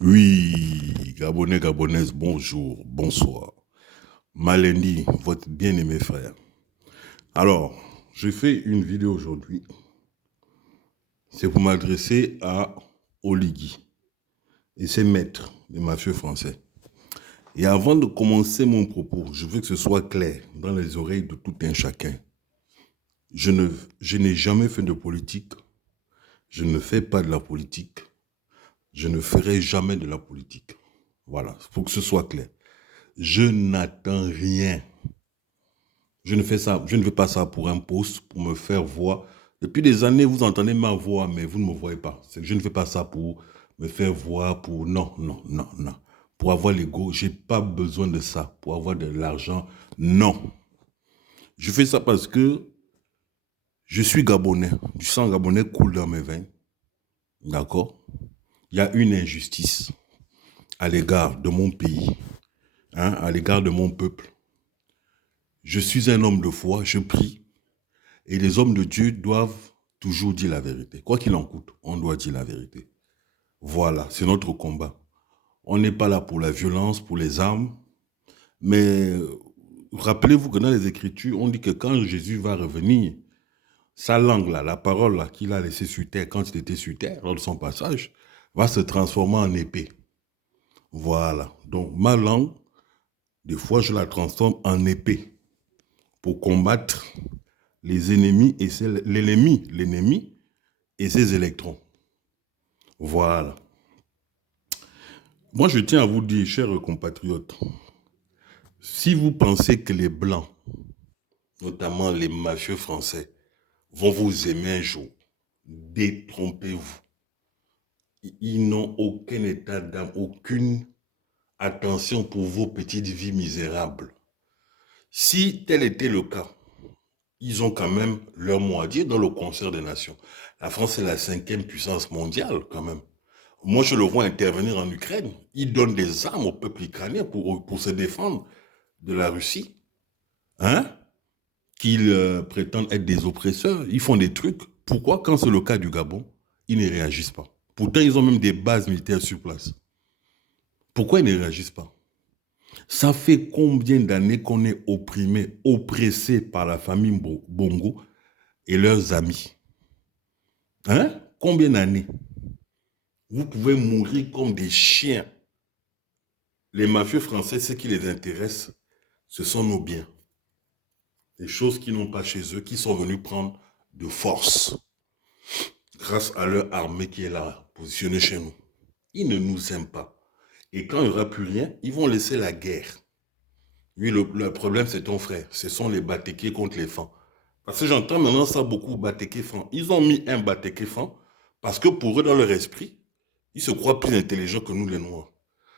Oui, Gabonais, Gabonaises, bonjour, bonsoir. Malendi, votre bien-aimé frère. Alors, je fais une vidéo aujourd'hui. C'est pour m'adresser à Oligui et ses maîtres, les mafieux français. Et avant de commencer mon propos, je veux que ce soit clair dans les oreilles de tout un chacun. Je n'ai jamais fait de politique. Je ne fais pas de la politique. Je ne ferai jamais de la politique. Voilà, il faut que ce soit clair. Je n'attends rien. Je ne fais ça, je ne veux pas ça pour un poste, pour me faire voir. Depuis des années, vous entendez ma voix, mais vous ne me voyez pas. Je ne fais pas ça pour me faire voir, pour... Non, non, non, non. Pour avoir l'ego, je n'ai pas besoin de ça. Pour avoir de l'argent, non. Je fais ça parce que je suis Gabonais. Du sang gabonais coule dans mes veines. D'accord? Il y a une injustice à l'égard de mon pays, hein, à l'égard de mon peuple. Je suis un homme de foi, je prie. Et les hommes de Dieu doivent toujours dire la vérité. Quoi qu'il en coûte, on doit dire la vérité. Voilà, c'est notre combat. On n'est pas là pour la violence, pour les armes, mais rappelez-vous que dans les Écritures, on dit que quand Jésus va revenir, sa langue, là, la parole là, qu'il a laissée sur terre quand il était sur terre, lors de son passage, va se transformer en épée. Voilà. Donc ma langue, des fois, je la transforme en épée pour combattre les ennemis et l'ennemi et ses électrons. Voilà. Moi, je tiens à vous dire, chers compatriotes, si vous pensez que les Blancs, notamment les mafieux français, vont vous aimer un jour, détrompez-vous. Ils n'ont aucun état d'âme, aucune attention pour vos petites vies misérables. Si tel était le cas, ils ont quand même leur mot à dire dans le concert des nations. La France est la 5e puissance mondiale quand même. Moi, je le vois intervenir en Ukraine. Il donne des armes au peuple ukrainien pour se défendre de la Russie. Hein? Qu'ils prétendent être des oppresseurs. Ils font des trucs. Pourquoi, quand c'est le cas du Gabon, ils ne réagissent pas? Pourtant, ils ont même des bases militaires sur place. Pourquoi ils ne réagissent pas? Ça fait combien d'années qu'on est opprimé, oppressé par la famille Bongo et leurs amis? Hein? Combien d'années? Vous pouvez mourir comme des chiens. Les mafieux français, ce qui les intéresse, ce sont nos biens. Des choses qu'ils n'ont pas chez eux, qui sont venus prendre de force, grâce à leur armée qui est là, positionnée chez nous. Ils ne nous aiment pas. Et quand il n'y aura plus rien, ils vont laisser la guerre. Oui, le problème, c'est ton frère. Ce sont les Batékés contre les Fans. Parce que j'entends maintenant ça beaucoup, Batéké-Fans. Ils ont mis un Batéké-Fan parce que pour eux, dans leur esprit, ils se croient plus intelligents que nous, les Noirs.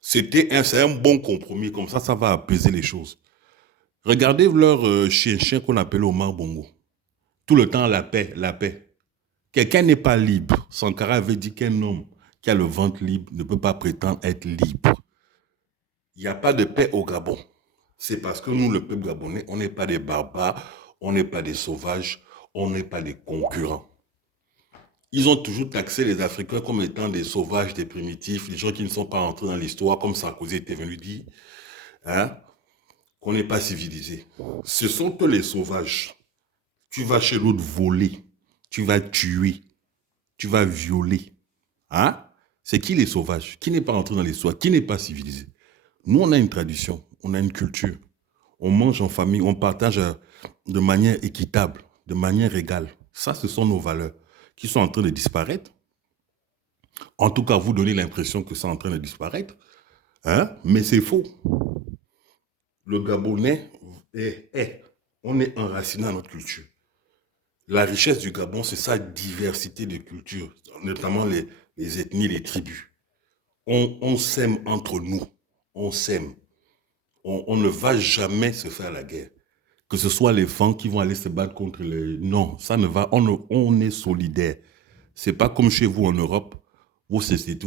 C'est un bon compromis. Comme ça va apaiser les choses. Regardez leur chien qu'on appelle Omar Bongo. Tout le temps, la paix, la paix. Quelqu'un n'est pas libre. Sankara avait dit qu'un homme qui a le ventre libre ne peut pas prétendre être libre. Il n'y a pas de paix au Gabon. C'est parce que nous, le peuple gabonais, on n'est pas des barbares, on n'est pas des sauvages, on n'est pas des concurrents. Ils ont toujours taxé les Africains comme étant des sauvages, des primitifs, des gens qui ne sont pas entrés dans l'histoire, comme Sarkozy était venu dire, hein, qu'on n'est pas civilisé. Ce sont eux les sauvages. Tu vas chez l'autre voler, tu vas tuer, tu vas violer. Hein? C'est qui les sauvages? Qui n'est pas entré dans l'histoire? Qui n'est pas civilisé? Nous, on a une tradition, on a une culture. On mange en famille, on partage de manière équitable, de manière égale. Ça, ce sont nos valeurs qui sont en train de disparaître. En tout cas, vous donnez l'impression que c'est en train de disparaître. Hein? Mais c'est faux. Le Gabonais on est enraciné à notre culture. La richesse du Gabon, c'est sa diversité de cultures, notamment les ethnies, les tribus. On s'aime entre nous. On s'aime. On ne va jamais se faire la guerre. Que ce soit les femmes qui vont aller se battre contre les... Non, ça ne va... On est solidaires. C'est pas comme chez vous en Europe. Vous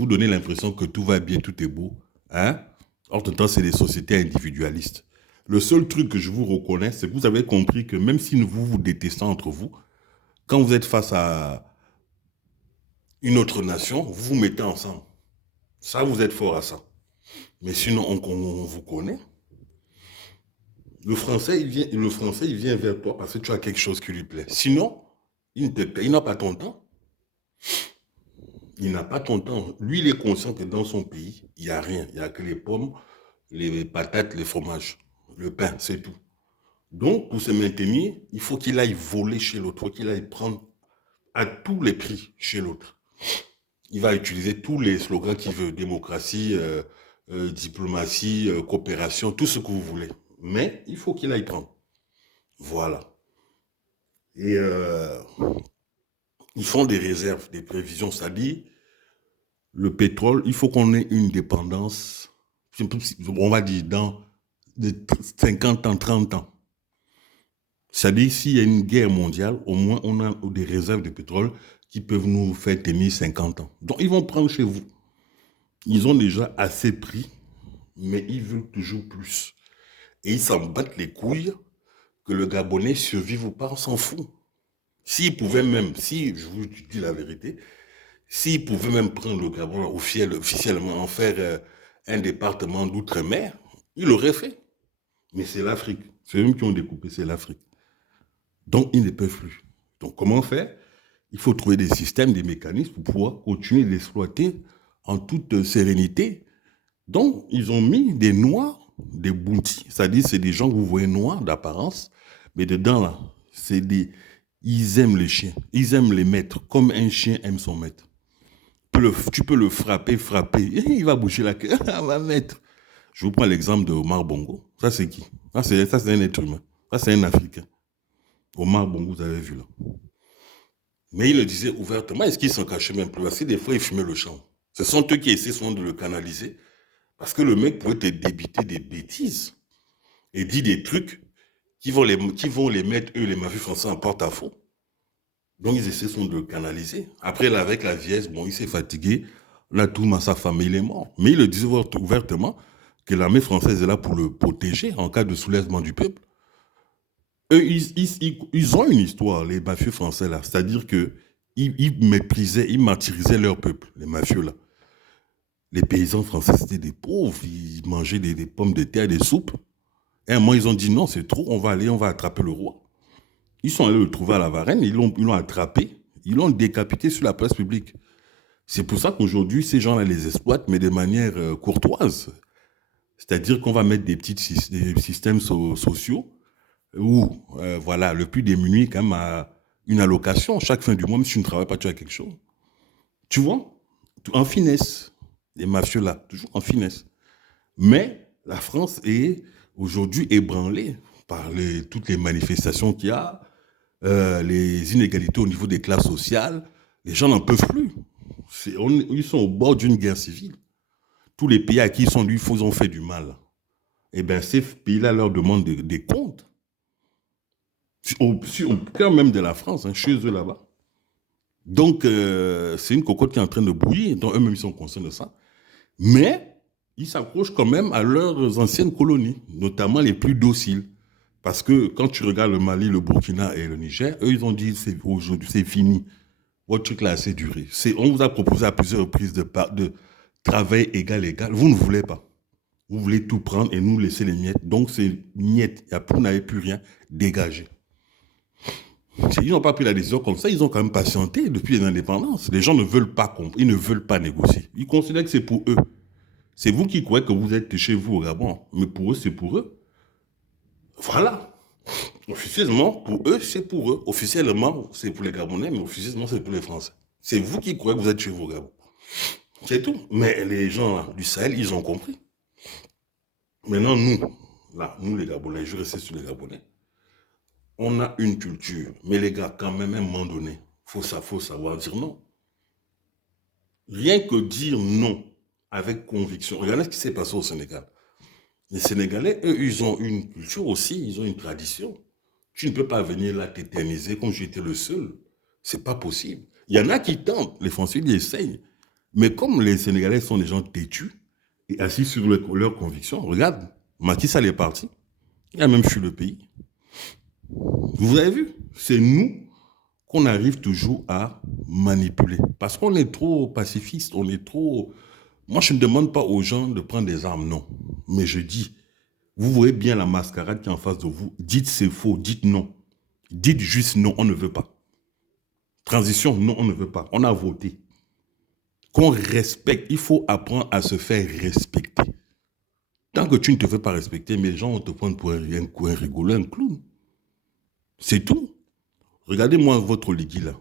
donnez l'impression que tout va bien, tout est beau. Hein? En tout temps, c'est des sociétés individualistes. Le seul truc que je vous reconnais, c'est que vous avez compris que même si vous vous détestez entre vous, quand vous êtes face à une autre nation, vous vous mettez ensemble. Ça, vous êtes fort à ça. Mais sinon, on vous connaît. Le Français, il vient vers toi parce que tu as quelque chose qui lui plaît. Sinon, il n'a pas ton temps. Il n'a pas ton temps. Lui, il est conscient que dans son pays, il n'y a rien. Il n'y a que les pommes, les patates, les fromages, le pain, c'est tout. Donc, pour se maintenir, il faut qu'il aille voler chez l'autre. Il faut qu'il aille prendre à tous les prix chez l'autre. Il va utiliser tous les slogans qu'il veut. Démocratie, diplomatie, coopération, tout ce que vous voulez. Mais il faut qu'il aille prendre. Voilà. Et ils font des réserves, des prévisions. C'est-à-dire, le pétrole, il faut qu'on ait une dépendance, on va dire, dans de 50 ans, 30 ans. C'est-à-dire, s'il y a une guerre mondiale, au moins on a des réserves de pétrole qui peuvent nous faire tenir 50 ans. Donc, ils vont prendre chez vous. Ils ont déjà assez pris, mais ils veulent toujours plus. Et ils s'en battent les couilles que le Gabonais survive ou pas, on s'en fout. S'ils pouvaient même, si je vous dis la vérité, s'ils pouvaient même prendre le Gabon officiellement, en faire un département d'outre-mer, ils l'auraient fait. Mais c'est l'Afrique. C'est eux qui ont découpé, c'est l'Afrique. Donc, ils ne peuvent plus. Donc, comment faire? Il faut trouver des systèmes, des mécanismes pour pouvoir continuer d'exploiter en toute sérénité. Donc, ils ont mis des noirs, des bounties. C'est-à-dire, c'est des gens que vous voyez noirs d'apparence, mais dedans, là, c'est des... Ils aiment les chiens. Ils aiment les maîtres, comme un chien aime son maître. Tu peux le frapper. Il va bouger la queue. Va mettre. Je vous prends l'exemple de Omar Bongo. Ça, c'est qui? Ça, c'est un être humain. Ça, c'est un Africain. Omar Bongo, vous avez vu là. Mais il le disait ouvertement. Est-ce qu'il s'en cachait même plus? Parce que des fois, il fumait le champ. Ce sont eux qui essaient souvent de le canaliser. Parce que le mec pouvait te débiter des bêtises et dire des trucs qui vont les mettre, eux, les mafieux français, en porte-à-faux. Donc, ils essaient souvent de le canaliser. Après, là, avec la vieillesse, bon, il s'est fatigué. Là, tout sa famille, il est mort. Mais il le disait ouvertement que l'armée française est là pour le protéger en cas de soulèvement du peuple. Eux, ils ont une histoire, les mafieux français, là. C'est-à-dire que ils méprisaient, ils martyrisaient leur peuple, les mafieux, là. Les paysans français, c'était des pauvres. Ils mangeaient des pommes de terre, des soupes. Et à un moment, ils ont dit non, c'est trop, on va attraper le roi. Ils sont allés le trouver à la Varenne, ils l'ont attrapé, ils l'ont décapité sur la place publique. C'est pour ça qu'aujourd'hui, ces gens-là les exploitent, mais de manière courtoise. C'est-à-dire qu'on va mettre des systèmes sociaux où, voilà, le plus démuni, quand même, a une allocation. Chaque fin du mois, même si tu ne travailles pas, tu as quelque chose. Tu vois? En finesse. Les mafieux là, toujours en finesse. Mais la France est aujourd'hui ébranlée par toutes les manifestations qu'il y a, les inégalités au niveau des classes sociales. Les gens n'en peuvent plus. Ils sont au bord d'une guerre civile. Tous les pays à qui ils ont fait du mal. Eh bien, ces pays-là leur demandent des comptes. Au cœur même de la France, hein, chez eux là-bas. Donc, c'est une cocotte qui est en train de bouillir, dont eux-mêmes ils sont conscients de ça. Mais ils s'accrochent quand même à leurs anciennes colonies, notamment les plus dociles. Parce que quand tu regardes le Mali, le Burkina et le Niger, eux, ils ont dit aujourd'hui, c'est fini. Votre truc là a assez duré. On vous a proposé à plusieurs reprises de travail égal. Vous ne voulez pas. Vous voulez tout prendre et nous laisser les miettes. Donc, c'est miettes. Vous n'avez plus rien. Dégagez. Ils n'ont pas pris la décision comme ça. Ils ont quand même patienté depuis l'indépendance. Les gens ne veulent pas comprendre. Ils ne veulent pas négocier. Ils considèrent que c'est pour eux. C'est vous qui croyez que vous êtes chez vous au Gabon. Mais pour eux, c'est pour eux. Voilà. Officiellement, pour eux, c'est pour eux. Officiellement, c'est pour les Gabonais, mais officiellement, c'est pour les Français. C'est vous qui croyez que vous êtes chez vous au Gabon. C'est tout. Mais les gens là, du Sahel, ils ont compris. Maintenant, nous les Gabonais, je reste sur les Gabonais, on a une culture. Mais les gars, quand même, à un moment donné, faut savoir dire non. Rien que dire non avec conviction. Regardez ce qui s'est passé au Sénégal. Les Sénégalais, eux, ils ont une culture aussi, ils ont une tradition. Tu ne peux pas venir là t'éterniser comme j'étais le seul. C'est pas possible. Il y en a qui tentent, les Français, ils essayent. Mais comme les Sénégalais sont des gens têtus et assis sur leurs convictions, regarde, Macky Sall est parti. Il a même fui le pays. Vous avez vu? C'est nous qu'on arrive toujours à manipuler. Parce qu'on est trop pacifiste, on est trop Moi, je ne demande pas aux gens de prendre des armes, non. Mais je dis, vous voyez bien la mascarade qui est en face de vous. Dites c'est faux, dites non. Dites juste non, on ne veut pas. Transition, non, on ne veut pas. On a voté. Qu'on respecte, il faut apprendre à se faire respecter. Tant que tu ne te fais pas respecter, mais les gens vont te prendre pour un rigolo, un clown. C'est tout. Regardez-moi votre Ligui là.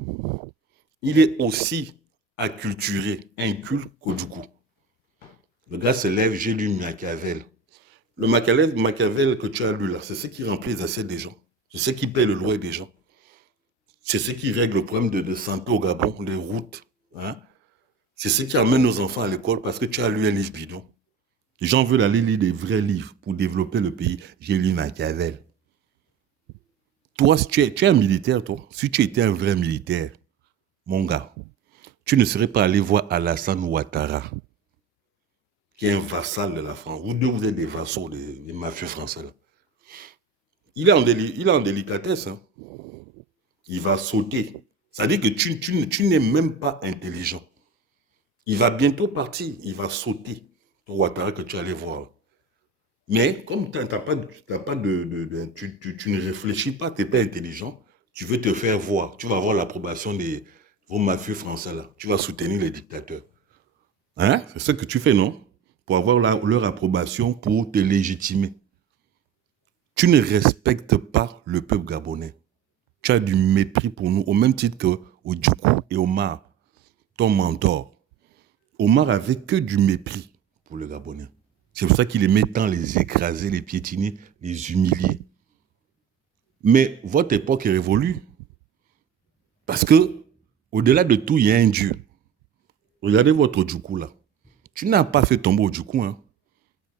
Il est aussi acculturé, inculte qu'Ojukwu. Le gars se lève, j'ai lu Machiavel. Le Machiavel que tu as lu là, c'est ce qui remplit les assiettes des gens. C'est ce qui paie le loyer des gens. C'est ce qui règle le problème de santé au Gabon, les routes. Hein? C'est ce qui amène nos enfants à l'école parce que tu as lu un livre bidon. Les gens veulent aller lire des vrais livres pour développer le pays. J'ai lu Machiavel. Toi, si tu es un militaire, toi, si tu étais un vrai militaire, mon gars, tu ne serais pas allé voir Alassane Ouattara, qui est un vassal de la France. Vous deux, vous êtes des vassaux des mafieux français. Là. Il est en délicatesse. Hein. Il va sauter. Ça veut dire que tu n'es même pas intelligent. Il va bientôt partir. Il va sauter. Ton Ouattara que tu allais voir. Mais comme tu ne réfléchis pas, tu n'es pas intelligent, tu veux te faire voir. Tu vas avoir l'approbation des vos mafieux français là. Tu vas soutenir les dictateurs. Hein? C'est ce que tu fais, non? Pour avoir leur approbation, pour te légitimer. Tu ne respectes pas le peuple gabonais. Tu as du mépris pour nous, au même titre que Ojukwu et Omar, ton mentor. Omar avait que du mépris pour le Gabonais. C'est pour ça qu'il aimait tant les écraser, les piétiner, les humilier. Mais votre époque est révolue. Parce que, au-delà de tout, il y a un Dieu. Regardez votre Ojukwu là. Tu n'as pas fait tomber Ojukwu, hein.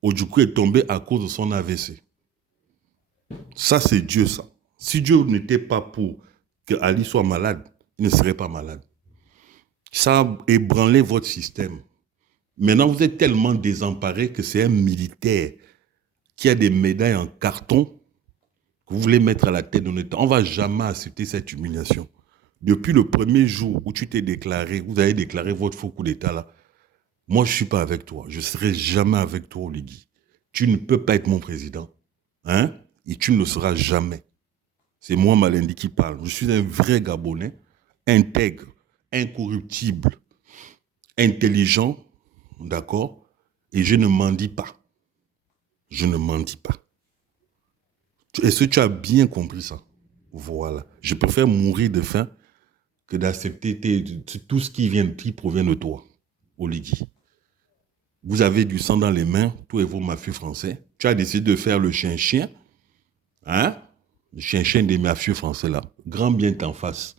Ojukwu est tombé à cause de son AVC. Ça, c'est Dieu, ça. Si Dieu n'était pas pour que Ali soit malade, il ne serait pas malade. Ça a ébranlé votre système. Maintenant, vous êtes tellement désemparé que c'est un militaire qui a des médailles en carton que vous voulez mettre à la tête de notre État. On ne va jamais accepter cette humiliation. Depuis le premier jour où tu t'es déclaré, vous avez déclaré votre faux coup d'État là, moi je ne suis pas avec toi. Je ne serai jamais avec toi, Oligui. Tu ne peux pas être mon président. Hein? Et tu ne le seras jamais. C'est moi, Malendi, qui parle. Je suis un vrai Gabonais, intègre, incorruptible, intelligent, d'accord? Et je ne mendie pas. Je ne mendie pas. Est-ce que tu as bien compris ça? Voilà. Je préfère mourir de faim que d'accepter tout ce qui provient de toi, Oligui. Vous avez du sang dans les mains, tous et vos mafieux français. Tu as décidé de faire le chien-chien, hein? Le chien-chien des mafieux français là. Grand bien t'en face.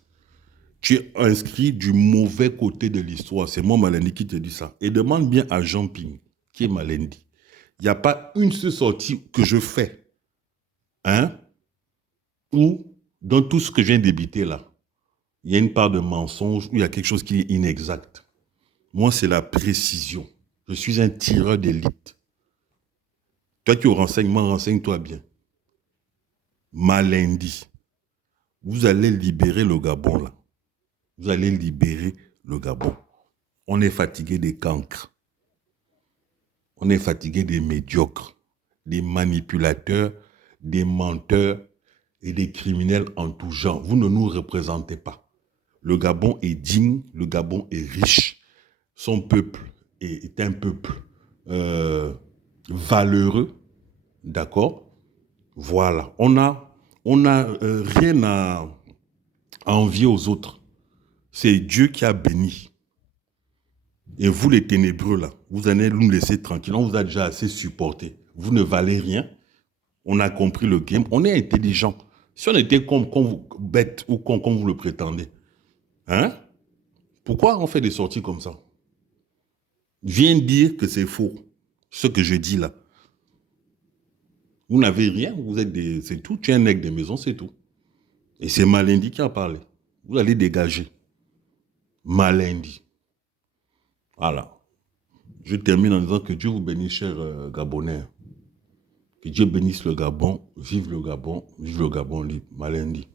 Tu es inscrit du mauvais côté de l'histoire. C'est moi, Malendi, qui te dit ça. Et demande bien à Jean Ping, qui est Malendi. Il n'y a pas une seule sortie que je fais, hein? Ou dans tout ce que je viens d'éviter là, il y a une part de mensonge ou il y a quelque chose qui est inexact. Moi, c'est la précision. Je suis un tireur d'élite. Toi qui es au renseignement, renseigne-toi bien. Malendi, vous allez libérer le Gabon là. Vous allez libérer le Gabon. On est fatigué des cancres. On est fatigué des médiocres, des manipulateurs, des menteurs et des criminels en tout genre. Vous ne nous représentez pas. Le Gabon est digne, le Gabon est riche. Son peuple est un peuple valeureux, d'accord? Voilà. On n'a rien à envier aux autres. C'est Dieu qui a béni. Et vous, les ténébreux, là, vous allez nous laisser tranquille. On vous a déjà assez supporté. Vous ne valez rien. On a compris le game. On est intelligent. Si on était comme bête ou comme vous le prétendez, hein? Pourquoi on fait des sorties comme ça? Viens dire que c'est faux. Ce que je dis là. Vous n'avez rien. Vous êtes des... C'est tout. Tu es un nègre de maison, c'est tout. Et c'est Malendi qui a parlé. Vous allez dégager. Malendi. Voilà. Je termine en disant que Dieu vous bénisse, chers Gabonais. Que Dieu bénisse le Gabon. Vive le Gabon. Vive le Gabon libre. Malendi.